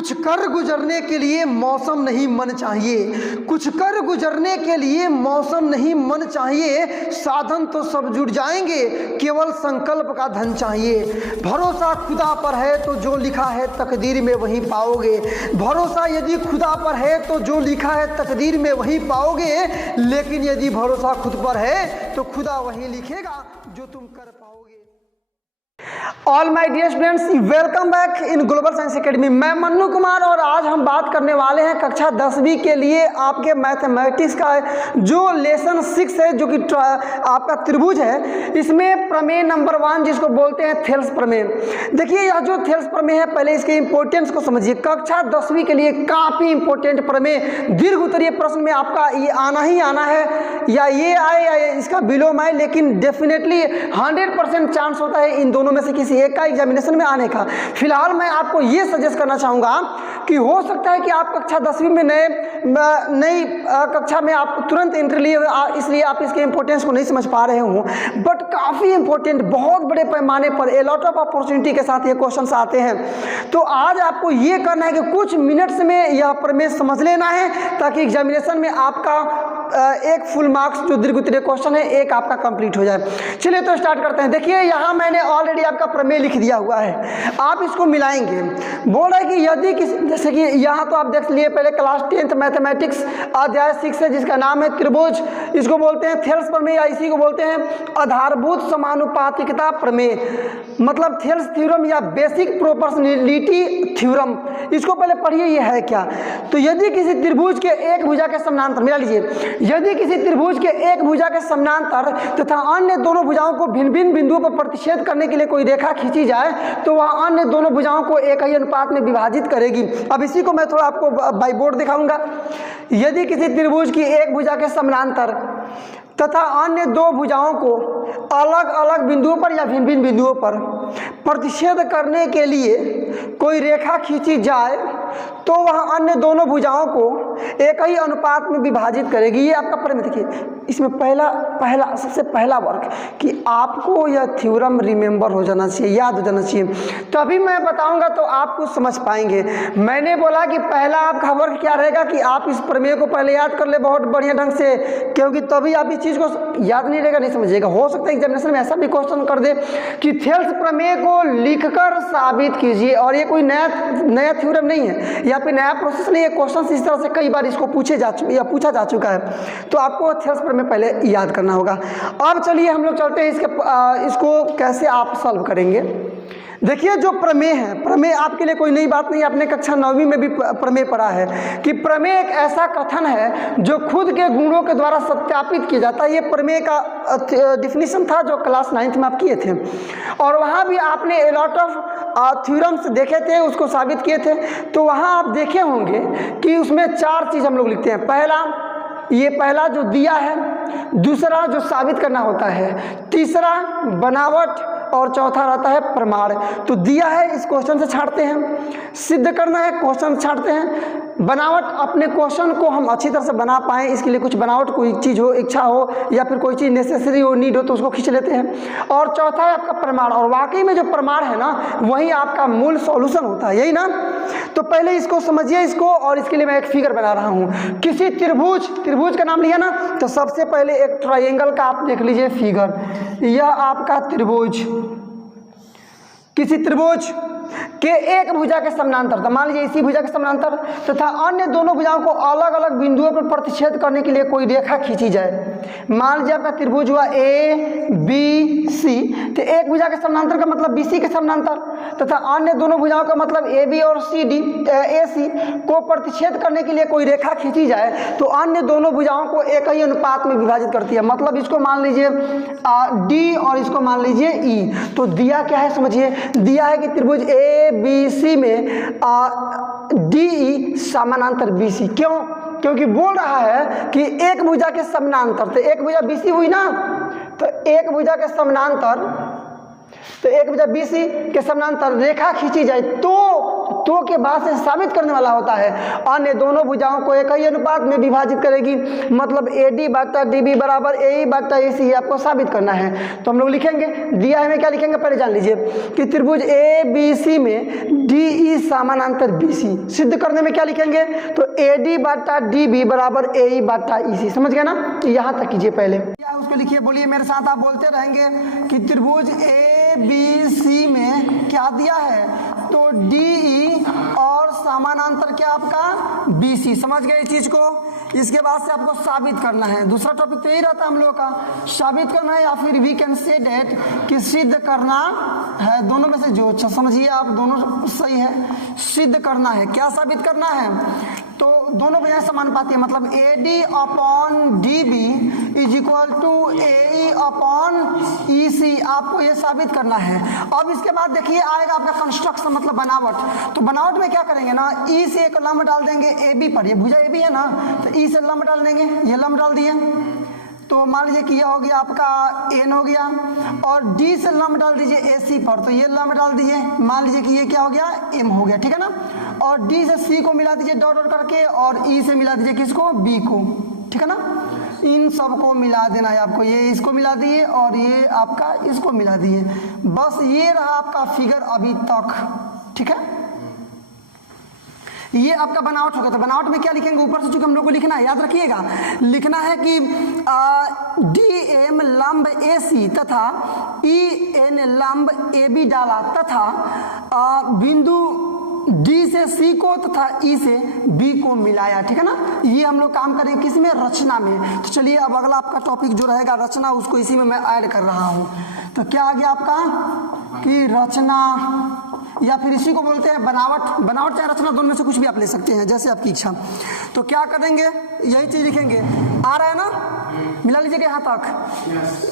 कुछ कर गुजरने के लिए मौसम नहीं मन चाहिए, कुछ कर गुजरने के लिए मौसम नहीं मन चाहिए, साधन तो सब जुट जाएंगे, केवल संकल्प का धन चाहिए। भरोसा खुदा पर है तो जो लिखा है तकदीर में वही पाओगे, भरोसा यदि खुदा पर है तो जो लिखा है तकदीर में वही पाओगे, लेकिन यदि भरोसा खुद पर है तो खुदा वही लिखेगा जो तुम कर पाओगे। All my dear students, welcome back in global science academy. मैं मन्नू कुमार और आज हम बात करने वाले हैं कक्षा 10वीं के लिए आपके मैथमेटिक्स का जो लेसन 6 है, जो कि आपका त्रिभुज है। इसमें प्रमेय नंबर 1 जिसको बोलते हैं थेल्स प्रमेय। देखिए यह जो थेल्स प्रमेय है, पहले इसके इंपॉर्टेंस को समझिए। कक्षा 10वीं के लिए काफ़ी इंपॉर्टेंट प्रमेय, दीर्घ उत्तरीय प्रश्न में आपका ये आना ही आना है, या ये आए या इसका बिलोम आए, लेकिन डेफिनेटली 100% चांस होता है इन दोनों में से किसी एक का एग्जामिनेशन में आने का। फिलहाल मैं आपको ये सजेस्ट करना चाहूँगा कि हो सकता है कि आप कक्षा 10वीं में नई कक्षा में आप तुरंत एंट्री लिए, इसलिए आप इसके इंपॉर्टेंस को नहीं समझ पा रहे हो, बट काफ़ी इंपॉर्टेंट, बहुत बड़े पैमाने पर ए लॉट ऑफ अपॉर्चुनिटी के साथ ये क्वेश्चंस आते हैं। तो आज आपको ये करना है कि कुछ मिनट्स में यह प्रमेय समझ लेना है, ताकि एग्जामिनेशन में आपका एक फुल मार्क्स जो दीर्घ उत्तरीय क्वेश्चन है एक आपका कंप्लीट हो जाए। चलिए तो स्टार्ट करते हैं। देखिए यहाँ मैंने ऑलरेडी आपका प्रमेय लिख दिया हुआ है, आप इसको मिलाएंगे। बोल रहे कि यदि किसी, जैसे कि यहाँ तो आप देख लिए पहले क्लास 10th मैथमेटिक्स अध्याय 6 है जिसका नाम है त्रिभुज, इसको बोलते हैं थेल्स प्रमेय या इसी को बोलते हैं आधारभूत समानुपातिकता प्रमेय, मतलब थेल्स थ्योरम या बेसिक प्रोपोर्शनलिटी थ्योरम। इसको पहले पढ़िए ये है क्या। तो यदि किसी त्रिभुज के एक भुजा के समानांतर, मिला लीजिए, यदि किसी त्रिभुज के एक भुजा के समानांतर तथा अन्य दोनों भुजाओं को भिन्न भिन्न बिंदुओं पर प्रतिच्छेद करने के लिए कोई रेखा खींची जाए तो वह अन्य दोनों भुजाओं को एक ही अनुपात में विभाजित करेगी। अब इसी को मैं थोड़ा आपको बाई बोर्ड दिखाऊंगा। यदि किसी त्रिभुज की एक भुजा के समानांतर तथा अन्य दो भुजाओं को अलग अलग बिंदुओं पर या भिन्न भिन्न बिंदुओं पर प्रतिच्छेद करने के लिए कोई रेखा खींची जाए तो वह अन्य दोनों भुजाओं को एक ही अनुपात में विभाजित करेगी। ये आपका प्रमेय। देखिए इसमें सबसे पहला वर्क कि आपको यह थ्योरम रिमेंबर हो जाना चाहिए, याद हो जाना चाहिए, तभी मैं बताऊंगा तो आप कुछ समझ पाएंगे। मैंने बोला कि पहला आपका वर्क क्या रहेगा कि आप इस प्रमेय को पहले याद कर ले बहुत बढ़िया ढंग से, क्योंकि तभी आप इस चीज़ को याद नहीं रहेगा, नहीं समझिएगा। हो सकता है एग्जामिनेशन में ऐसा भी क्वेश्चन कर दे कि थेल्स प्रमेय को लिखकर साबित कीजिए, और ये कोई नया थ्योरम नहीं है या फिर नया प्रोसेस नहीं है। क्वेश्चन इस तरह से कई बार इसको पूछा जा चुका है, तो आपको थेल्स प्रमेय पहले याद करना होगा। अब चलिए हम लोग चलते हैं इसको कैसे आप सॉल्व करेंगे। देखिए जो प्रमेय है, प्रमेय आपके लिए कोई नई बात नहीं, आपने कक्षा 9वीं में भी प्रमेय पढ़ा है कि प्रमेय एक ऐसा कथन है जो खुद के गुणों के द्वारा सत्यापित किया जाता है। ये प्रमेय का डिफिनीशन था जो क्लास 9th में आप किए थे, और वहाँ भी आपने ए लॉट ऑफ थ्योरम्स देखे थे, उसको साबित किए थे। तो वहाँ आप देखे होंगे कि उसमें 4 चीज़ हम लोग लिखते हैं। पहला जो दिया है, दूसरा जो साबित करना होता है, तीसरा बनावट, और चौथा रहता है प्रमाण। तो दिया है इस क्वेश्चन से छांटते हैं, सिद्ध करना है क्वेश्चन से छांटते हैं, बनावट अपने क्वेश्चन को हम अच्छी तरह से बना पाएँ इसके लिए कुछ बनावट, कोई चीज़ हो, इच्छा हो या फिर कोई चीज़ नेसेसरी हो, नीड हो तो उसको खींच लेते हैं, और चौथा है आपका प्रमाण। और वाकई में जो प्रमाण है ना वही आपका मूल सॉल्यूशन होता है, यही ना। तो पहले इसको समझिए इसको, और इसके लिए मैं एक फिगर बना रहा हूँ। किसी त्रिभुज का नाम लिया ना, तो सबसे पहले एक ट्रायंगल का आप देख लीजिए फिगर। यह आपका त्रिभुज, किसी त्रिभुज के एक भुजा के समानांतर, तो मान लीजिए इसी भुजा के समानांतर तथा अन्य दोनों भुजाओं को अलग अलग बिंदुओं पर प्रतिच्छेद करने के लिए कोई रेखा खींची जाए। मान लीजिए आपका त्रिभुज हुआ ABC, तो एक भुजा के समानांतर का मतलब BC के समानांतर तथा अन्य दोनों भुजाओं का मतलब AB और AC को प्रतिच्छेद करने के लिए कोई रेखा खींची जाए तो अन्य दोनों भुजाओं को एक ही अनुपात में विभाजित करती है। मतलब इसको मान लीजिए D और इसको मान लीजिए E। तो दिया क्या है समझिए, दिया है कि त्रिभुज ABC में DE समानांतर BC। क्यों? क्योंकि बोल रहा है कि एक भुजा के समानांतर, तो एक भुजा BC हुई ना, तो एक भुजा के समानांतर, तो एक भुजा BC के समानांतर रेखा खींची जाए तो तो के बाद से साबित करने वाला होता है। अन्य दोनों भुजाओं को एक ही अनुपात में विभाजित करेगी, मतलब AD बटा DB बराबर AE बटा AC ही आपको साबित करना है। तो हम लोग लिखेंगे, दिया है में क्या लिखेंगे पहले जान लीजिए कि त्रिभुज ABC में DE समानांतर BC, सिद्ध करने में क्या लिखेंगे तो AD बटा DB बराबर AE बटा EC। समझ गए ना, यहाँ तक कीजिए पहले, क्या उसको लिखिए, बोलिए मेरे साथ, आप बोलते रहेंगे कि त्रिभुज ABC में क्या दिया है तो DE और समानांतर क्या आपका BC। समझ गए इस चीज को। इसके बाद से आपको साबित करना है, दूसरा टॉपिक तो यही रहता है हम लोग का, साबित करना है या फिर वी कैन से डेट कि सिद्ध करना है। दोनों में से जो अच्छा समझिए आप, दोनों सही है, सिद्ध करना है। क्या साबित करना है तो दोनों भुजाएं समानुपाती है, मतलब AD upon DB is equal to AE upon EC, आपको ये साबित करना है। अब इसके बाद देखिए आएगा आपका कंस्ट्रक्शन, मतलब बनावट। तो बनावट में क्या करेंगे ना, E से एक लंब डाल देंगे AB पर, ये भुजा AB है ना, तो E से लंब डाल देंगे, ये लंब डाल दिए तो मान लीजिए कि यह हो गया आपका N हो गया, और D से लंब डाल दीजिए AC पर, तो ये लंब डाल दीजिए, मान लीजिए कि ये क्या हो गया M हो गया, ठीक है ना। और D से C को मिला दीजिए डॉट डॉट करके, और E से मिला दीजिए किसको, B को, ठीक है ना। इन सबको मिला देना है आपको, ये इसको मिला दिए और ये आपका इसको मिला दिए, बस ये रहा आपका फिगर अभी तक, ठीक है। ये आपका बनावट हो गया। तो बनावट में क्या लिखेंगे, ऊपर से चूंकि हम लोग को लिखना है, याद रखिएगा, लिखना है कि DM लंब AC तथा EN लंब AB डाला तथा बिंदु D से C को तथा E से B को मिलाया, ठीक है ना। ये हम लोग काम करेंगे किसमें, रचना में। तो चलिए अब अगला आपका टॉपिक जो रहेगा रचना, उसको इसी में मैं ऐड कर रहा हूँ। तो क्या आ गया आपका कि रचना, या फिर इसी को बोलते हैं बनावट। बनावट चाहे रचना, दोनों में से कुछ भी आप ले सकते हैं, जैसे आपकी इच्छा। तो क्या करेंगे, यही चीज लिखेंगे, आ रहा है ना, मिला लीजिएगा यहाँ तक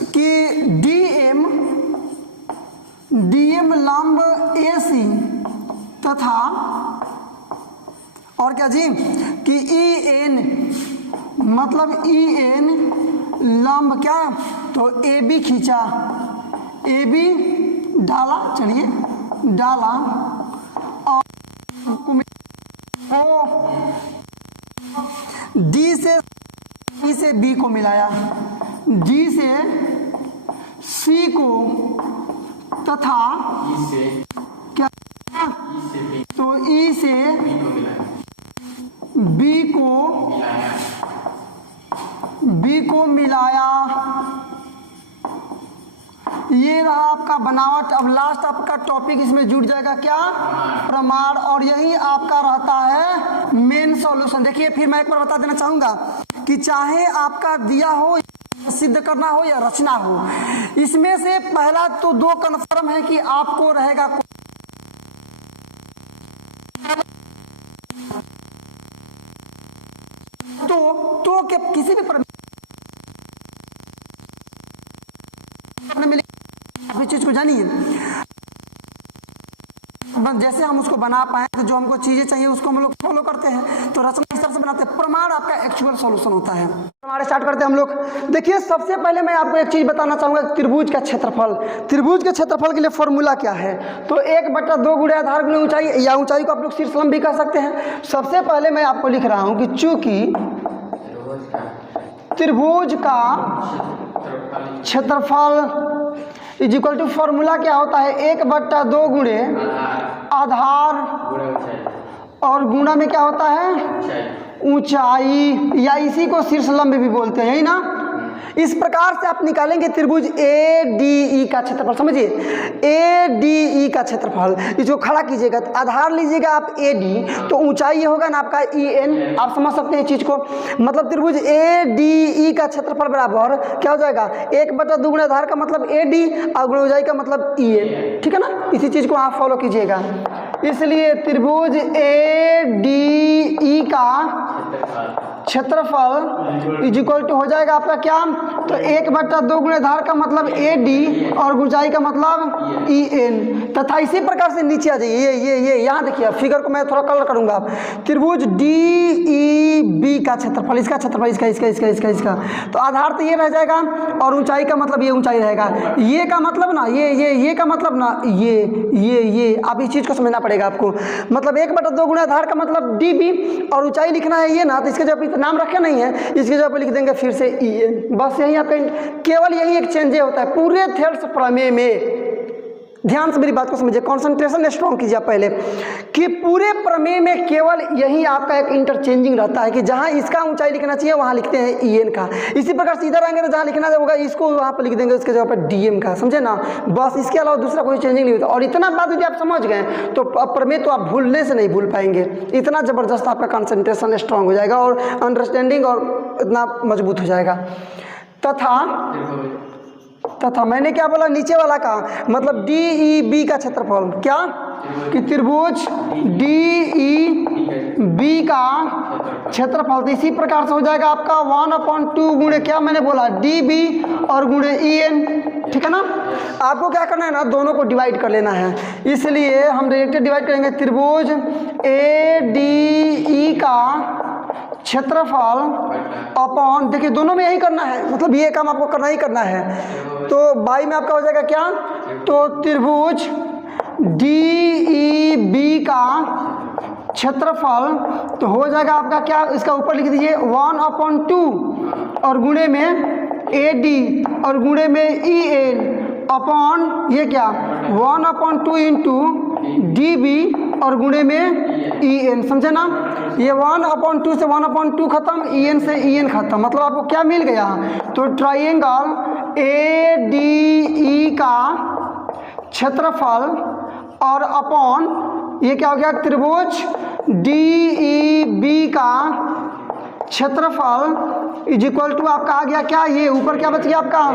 कि DM लंब AC तथा और क्या जी कि EN, मतलब EN लंब क्या तो AB खींचा, AB डाला, चलिए डाला, और D से B को मिलाया, D से C को तथा क्या तो E से B को मिलाया। ये रहा आपका बनावट। अब लास्ट आपका टॉपिक इसमें जुड़ जाएगा क्या, प्रमाण, और यही आपका रहता है मेन सॉल्यूशन। देखिए फिर मैं एक बार बता देना चाहूंगा कि चाहे आपका दिया हो, सिद्ध करना हो या रचना हो, इसमें से पहला तो दो कन्फर्म है कि आपको रहेगा, तो क्या किसी भी चीज को जानिए, जैसे हम उसको बना पाए, तो जो हमको चीजें चाहिए उसको हम लोग फॉलो करते हैं। तो रचना इस तरह से बनाते हैं, प्रमाण आपका एक्चुअल सॉल्यूशन होता है। प्रमाण स्टार्ट करते हैं हम लोग। देखिए सबसे पहले मैं आपको एक चीज बताना चाहूंगा, त्रिभुज का क्षेत्रफल। त्रिभुज के क्षेत्रफल के लिए फॉर्मूला क्या है, तो 1/2 गुणे आधार गुणे ऊंचाई, या ऊंचाई को आप लोग शीर्ष लंब भी कह सकते हैं। सबसे पहले मैं आपको लिख रहा हूं कि चूंकि त्रिभुज का क्षेत्रफल इज इक्वल टू, फॉर्मूला क्या होता है 1/2 गुणे आधार और गुणा में क्या होता है ऊंचाई, या इसी को शीर्ष लंब भी बोलते हैं, यही ना। इस प्रकार से आप निकालेंगे त्रिभुज ADE का क्षेत्रफल। समझिए ADE का क्षेत्रफल, इसको खड़ा कीजिएगा, तो आधार लीजिएगा आप AD, तो ऊंचाई ये होगा ना आपका EN। आप समझ सकते हैं चीज को, मतलब त्रिभुज ADE का क्षेत्रफल बराबर क्या हो जाएगा 1/2 गुणे आधार का मतलब AD और गुणे ऊंचाई का मतलब EN, ठीक है ना। इसी चीज को आप फॉलो कीजिएगा। इसलिए त्रिभुज ADE का क्षेत्रफल इज इक्वल टू हो जाएगा आपका क्या, तो 1/2 गुणे आधार का मतलब AD और ऊंचाई का मतलब EN, तथा इसी प्रकार से नीचे आ जाइए। ये यहाँ देखिए फिगर को मैं थोड़ा कलर करूंगा। त्रिभुज DE बी का क्षेत्रफल, इसका क्षेत्रफल, इसका। तो आधार तो ये रह जाएगा और ऊंचाई का मतलब ये ऊंचाई रहेगा। ये का मतलब ना ये का मतलब ना ये आप इस चीज़ को समझना पड़ेगा आपको। मतलब 1/2 गुणा आधार का मतलब डी बी और ऊंचाई लिखना है ये ना, तो इसके जगह पे नाम रखे नहीं है, इसके जगह पे लिख देंगे फिर से ई एन। बस यही आपका केवल यही एक चेंज होता है पूरे थेल्स प्रमेय में। ध्यान से मेरी बात को समझिए, कंसंट्रेशन स्ट्रॉन्ग कीजिए पहले कि पूरे प्रमेय में केवल यही आपका एक इंटरचेंजिंग रहता है कि जहां इसका ऊंचाई लिखना चाहिए वहां लिखते हैं ई एन का। इसी प्रकार से इधर आएंगे तो जहां लिखना होगा इसको वहां पर लिख देंगे इसके जगह पर डी एम का, समझे ना। बस इसके अलावा दूसरा कोई चेंजिंग नहीं होता। और इतना बात यदि आप समझ गए तो प्रमेय तो आप भूलने से नहीं भूल पाएंगे। इतना ज़बरदस्त आपका कंसंट्रेशन स्ट्रॉन्ग हो जाएगा और अंडरस्टैंडिंग और इतना मजबूत हो जाएगा। तथा मैंने क्या बोला, नीचे वाला का मतलब डी ई बी का क्षेत्रफल, क्या कि त्रिभुज डी ई बी का क्षेत्रफल। तो इसी प्रकार से हो जाएगा आपका 1/2 गुणे क्या मैंने बोला डी बी और गुणे ई एन, ठीक है ना। आपको क्या करना है ना, दोनों को डिवाइड कर लेना है, इसलिए हम डायरेक्ट डिवाइड करेंगे। त्रिभुज ए डी ई का क्षेत्रफल अपॉन, देखिए दोनों में यही करना है, मतलब ये काम आपको करना ही करना है। तो बाई में आपका हो जाएगा क्या, तो त्रिभुज डी ई बी का क्षेत्रफल तो हो जाएगा आपका क्या, इसका ऊपर लिख दीजिए 1/2 और गुणे में ए डी और गुणे में ई एन अपॉन ये क्या 1/2 इंटू डी बी और गुणे में ई एन, समझे ना। ये 1/2 से 1/2 खत्म, ई एन से ई एन खत्म, मतलब आपको क्या मिल गया, तो ट्राइंगल ए डी ई का क्षेत्रफल और अपॉन ये क्या हो गया त्रिभुज डी ई बी का क्षेत्रफल इज इक्वल टू आपका आ गया क्या, ये ऊपर क्या बच गया आपका,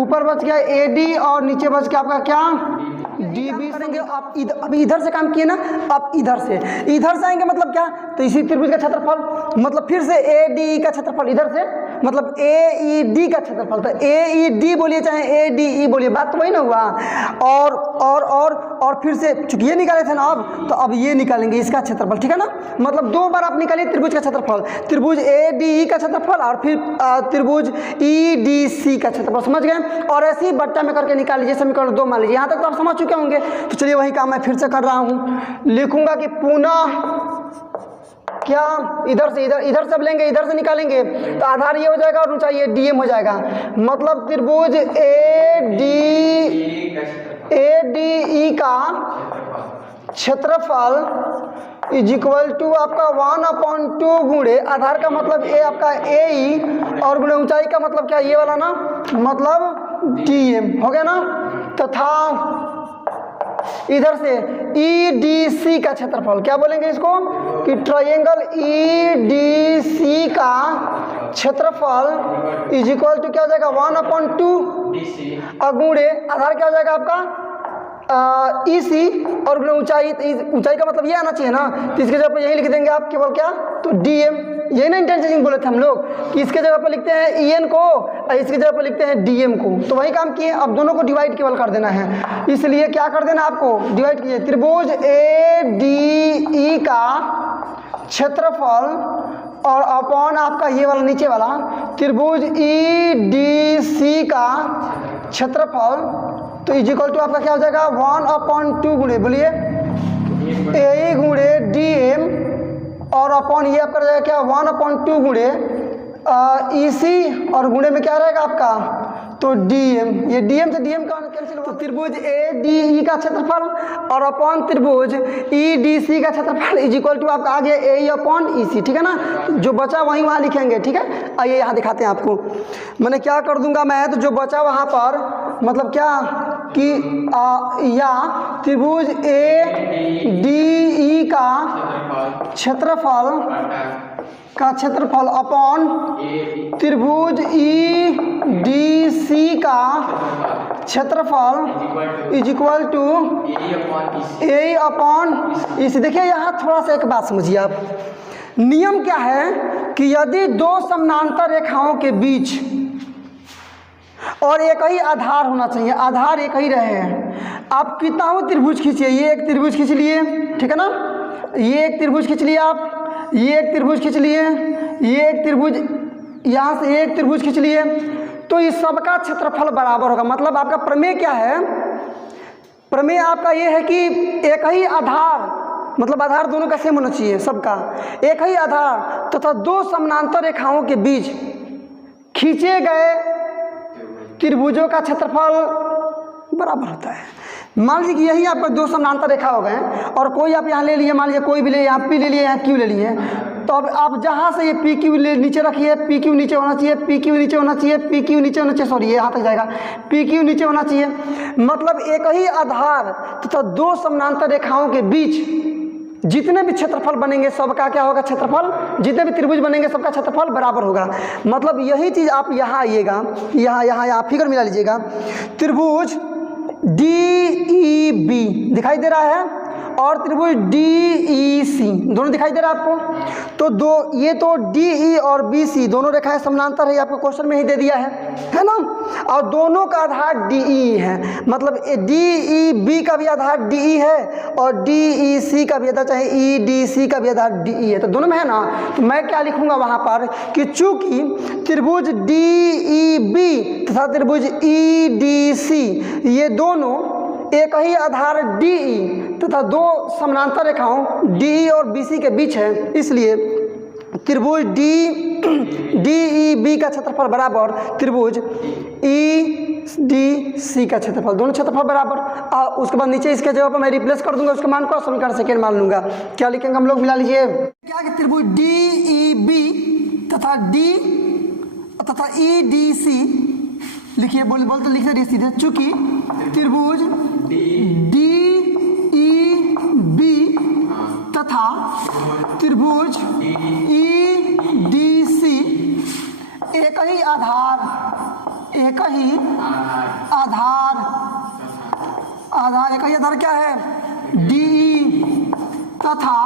ऊपर बच गया ए डी और नीचे बच गया आपका क्या डी बी। करेंगे आप अभी इधर से काम किए ना, आप इधर से आएंगे मतलब क्या, तो इसी त्रिभुज का क्षेत्रफल मतलब फिर से ए डी का क्षेत्रफल, इधर से मतलब ए ई डी का क्षेत्रफल, तो ए ई डी बोलिए चाहे ए डी ई बोलिए, बात तो वही ना हुआ। और फिर से चूंकि ये निकाले थे ना तो अब ये निकालेंगे इसका क्षेत्रफल, ठीक है ना। मतलब 2 बार आप निकालिए त्रिभुज का क्षेत्रफल, त्रिभुज ए डी ई का क्षेत्रफल और फिर त्रिभुज ई डी सी का क्षेत्रफल, समझ गए। और ऐसे ही बट्टा में करके निकाल लीजिए, समीकरण 2 मान लीजिए। यहाँ तक तो आप समझ चुके होंगे। तो चलिए वही काम मैं फिर से कर रहा हूँ, लिखूंगा कि पुनः क्या इधर से अब लेंगे, इधर से निकालेंगे तो आधार ये हो जाएगा और ऊंचाई ये डीएम हो जाएगा। मतलब त्रिभुज ए डी ई का क्षेत्रफल इज इक्वल टू आपका 1/2 गुणे आधार का मतलब ए आपका ए ई और गुणे ऊंचाई का मतलब क्या ये वाला ना, मतलब डीएम हो गया ना। तथा इधर से ई डी सी का क्षेत्रफल, क्या बोलेंगे इसको कि ट्रायंगल ई डी सी का क्षेत्रफल इज इक्वल टू क्या हो जाएगा 1/2 गुणे आधार क्या हो जाएगा आपका ई सी और गुणे ऊंचाई का मतलब ये आना चाहिए ना, तो इसके जगह पर यही लिख देंगे आप केवल क्या, तो डी एम। यही ना इंटरचेंजिंग बोले थे हम लोग कि इसके जगह पर लिखते हैं ई एन को और इसके जगह पर लिखते हैं डी एम को, तो वही काम किए। अब दोनों को डिवाइड केवल कर देना है, इसलिए क्या कर देना आपको, डिवाइड कीजिए। त्रिभुज ए डी ई का क्षेत्रफल और अपॉन आपका ये वाला नीचे वाला त्रिभुज ई डी सी का क्षेत्रफल तो इज इक्वल टू आपका क्या हो जाएगा 1/2 गुणे, बोलिए ए गुणे डी एम और अपॉन ये आपका रहेगा क्या 1/2 गुणे ई सी और गुणे में क्या रहेगा आपका तो डीएम। ये डीएम से डीएम का कैंसिल हुआ, तो त्रिभुज ए डी ई का क्षेत्रफल और अपॉन त्रिभुज ई डी सी का क्षेत्रफल इज इक्वल टू आपका आ गया ए अपॉन ई सी, ठीक है ना। जो बचा वहीं वहाँ लिखेंगे, ठीक है। आइए यहाँ दिखाते हैं आपको, मैंने क्या कर दूंगा मैं, तो जो बचा वहाँ पर मतलब क्या कि या त्रिभुज ए डी ई का क्षेत्रफल अपॉन त्रिभुज ई डी सी का क्षेत्रफल is equal to A upon EC. देखिए यहाँ थोड़ा सा एक बात समझिए आप, नियम क्या है कि यदि दो समानांतर रेखाओं के बीच और एक ही आधार होना चाहिए, आधार एक ही रहे, आप कितना त्रिभुज खींचिए, ये एक त्रिभुज खींच लिए, ठीक है ना, ये एक त्रिभुज खींच लिया आप, ये एक त्रिभुज खींच लिए, ये एक त्रिभुज, यहाँ से एक त्रिभुज खींच लिए, तो इस सबका क्षेत्रफल बराबर होगा। मतलब आपका प्रमेय क्या है? प्रमेय आपका ये है कि एक ही आधार, मतलब आधार दोनों का सेम होना चाहिए, सबका एक ही आधार तथा दो समानांतर रेखाओं के बीच खींचे गए त्रिभुजों का क्षेत्रफल बराबर होता है। मान लीजिए कि यही आपका दो समानांतर रेखा हो गए और कोई आप यहाँ ले लिए, मान लीजिए कोई भी ले, यहाँ पी ले लिए, यहाँ क्यू ले लिए, तो अब आप जहाँ से ये पी क्यू नीचे रखिए, पी क्यू नीचे होना चाहिए, पी क्यू नीचे होना चाहिए, पी क्यू नीचे होना चाहिए, सॉरी ये यहाँ तक जाएगा, पी क्यू नीचे होना चाहिए। मतलब एक ही आधार तथा दो समानांतर रेखाओं के बीच जितने भी क्षेत्रफल बनेंगे सबका क्या होगा? क्षेत्रफल, जितने भी त्रिभुज बनेंगे सबका क्षेत्रफल बराबर होगा। मतलब यही चीज़ आप यहाँ आइएगा, यहाँ फिगर मिला लीजिएगा, त्रिभुज DEB दिखाई दे रहा है और त्रिभुज DEC दोनों दिखाई दे रहा है आपको। तो दो, ये तो DE और BC दोनों रेखाएं समानांतर है, आपको क्वेश्चन में ही दे दिया है ना। और दोनों का आधार DE है, मतलब DEB का भी आधार DE है और DEC का भी आधार, चाहे EDC का भी आधार DE है, तो दोनों में है ना। तो मैं क्या लिखूंगा वहां पर कि चूंकि त्रिभुज DEB तथा त्रिभुज EDC ये दोनों एक ही आधार DE तथा दो समानांतर रेखाओं DE और BC के बीच है, इसलिए त्रिभुज DEB का क्षेत्रफल बराबर त्रिभुज EDC का क्षेत्रफल, दोनों क्षेत्रफल बराबर। उसके बाद नीचे इसके जगह पर मैं रिप्लेस कर दूंगा उसके मान को, समीकरण सेकेंड मान लूंगा। क्या लिखेंगे हम लोग, मिला लीजिए, क्या कि त्रिभुज DEB तथा EDC लिखिए, बोलते लिख रही सीधे, चूंकि त्रिभुज DEB तथा त्रिभुज EDC एक ही आधार क्या है? DE तथा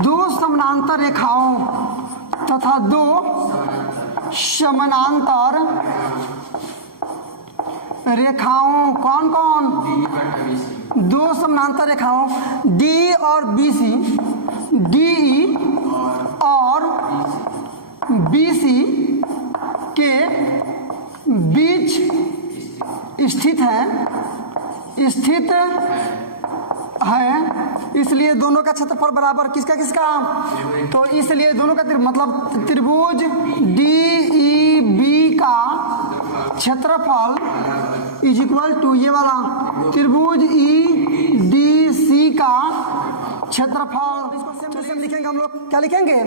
दो समानांतर रेखाओं तथा दो समानांतर रेखाओं, कौन कौन? दो समानांतर रेखाओं DE और BC, DE और BC के बीच स्थित है, इसलिए दोनों का क्षेत्रफल बराबर किसका? तो इसलिए दोनों का मतलब त्रिभुज DEB का क्षेत्रफल इज इक्वल टू ये वाला त्रिभुज EDC का क्षेत्रफल। इसको सेम लिखेंगे हम लोग, क्या लिखेंगे?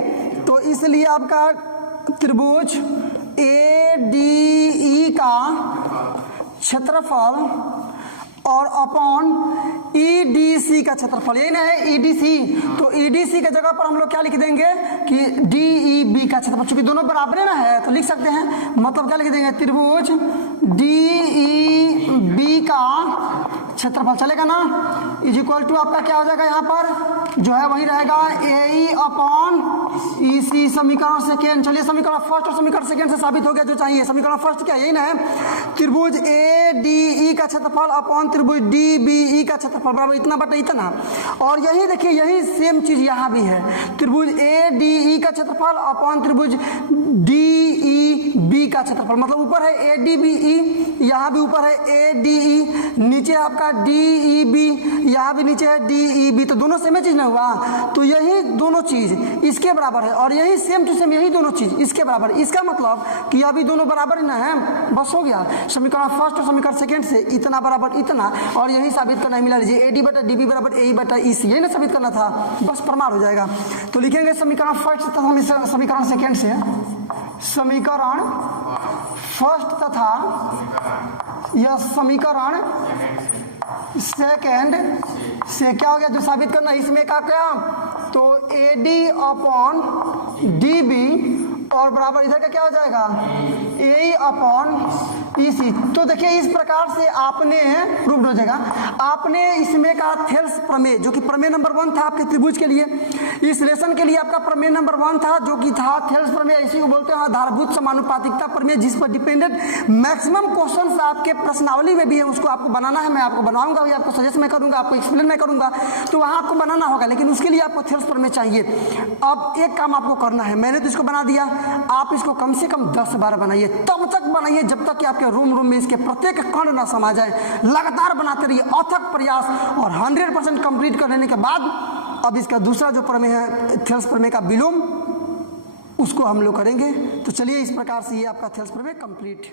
तो इसलिए आपका त्रिभुज ADE का क्षेत्रफल और अपॉन EDC का क्षेत्रफल, यही ना है EDC, तो EDC के जगह पर हम लोग क्या लिख देंगे कि DEB का क्षेत्रफल, चूंकि दोनों बराबर ना है तो लिख सकते हैं, मतलब क्या लिख देंगे? त्रिभुज DEB का क्षेत्रफल, चलेगा ना, इज इक्वल टू आपका क्या हो जाएगा? यहाँ पर जो है वही रहेगा AE अपॉन EC, समीकरण सेकेंड। चलिए समीकरण फर्स्ट और समीकरण सेकेंड से साबित हो गया जो चाहिए। समीकरण फर्स्ट क्या, यही ना है, त्रिभुज ADE का क्षेत्रफल अपॉन त्रिभुज DBE का क्षेत्रफल बराबर इतना बटा इतना। और यही देखिए, यही सेम चीज यहाँ भी है, त्रिभुज ADE का क्षेत्रफल अपॉन त्रिभुज DEB का क्षेत्रफल, मतलब ऊपर है ADBE, यहाँ भी ऊपर है ADE, नीचे आपका DEB, यहाँ भी नीचे है DEB, तो दोनों सेम चीज ना हुआ। तो यही दोनों चीज इसके बराबर है और यही सेम टू सेम यही दोनों चीज इसके बराबर। इसका मतलब कि अभी दोनों बराबर ना है, बस हो गया। समीकरण फर्स्ट और समीकरण सेकेंड से इतना बराबर इतना, और यही साबित करना है, मिला लीजिए AD बटा DB बराबर AE बटा EC, यही ना साबित करना था, बस प्रमाण हो जाएगा। तो लिखेंगे समीकरण फर्स्ट तथा समीकरण सेकेंड से, समीकरण फर्स्ट तथा यह समीकरण सेकेंड से क्या हो गया जो साबित करना, इसमें क्या तो AD अपॉन DB और बराबर इधर का क्या हो जाएगा AE अपॉन इसी तो देखिए इस प्रकार से आपने प्रूव हो जाएगा। आपने इसमें का थेल्स प्रमेय जो कि प्रमेय नंबर 1 था आपके त्रिभुज के लिए, इस रिलेशन के लिए आपका प्रमेय नंबर 1 था जो कि था थेल्स प्रमेय, इसी को बोलते हैं आधारभूत समानुपातिकता प्रमेय, जिस पर डिपेंडेंट मैक्सिमम क्वेश्चंस आपके प्रश्नावली में भी है, उसको आपको बनाना है। मैं आपको बनाऊंगा, या आपको सजेस्ट मैं करूंगा, आपको एक्सप्लेन मैं करूंगा, तो वहां आपको बनाना होगा, लेकिन उसके लिए आपको थेल्स प्रमेय चाहिए। अब एक काम आपको करना है, मैंने तो इसको बना दिया, आप इसको कम से कम 10 बार बनाइए, तब तक बनाइए जब तक कि आपके रूम में इसके प्रत्येक कण न समा जाए। लगातार बनाते रहिए, अथक प्रयास, और 100% कंप्लीट कर लेने के बाद अब इसका दूसरा जो प्रमेय है थेल्स प्रमेय का विलोम, उसको हम लोग करेंगे। तो चलिए इस प्रकार से ये आपका थेल्स प्रमेय कंप्लीट।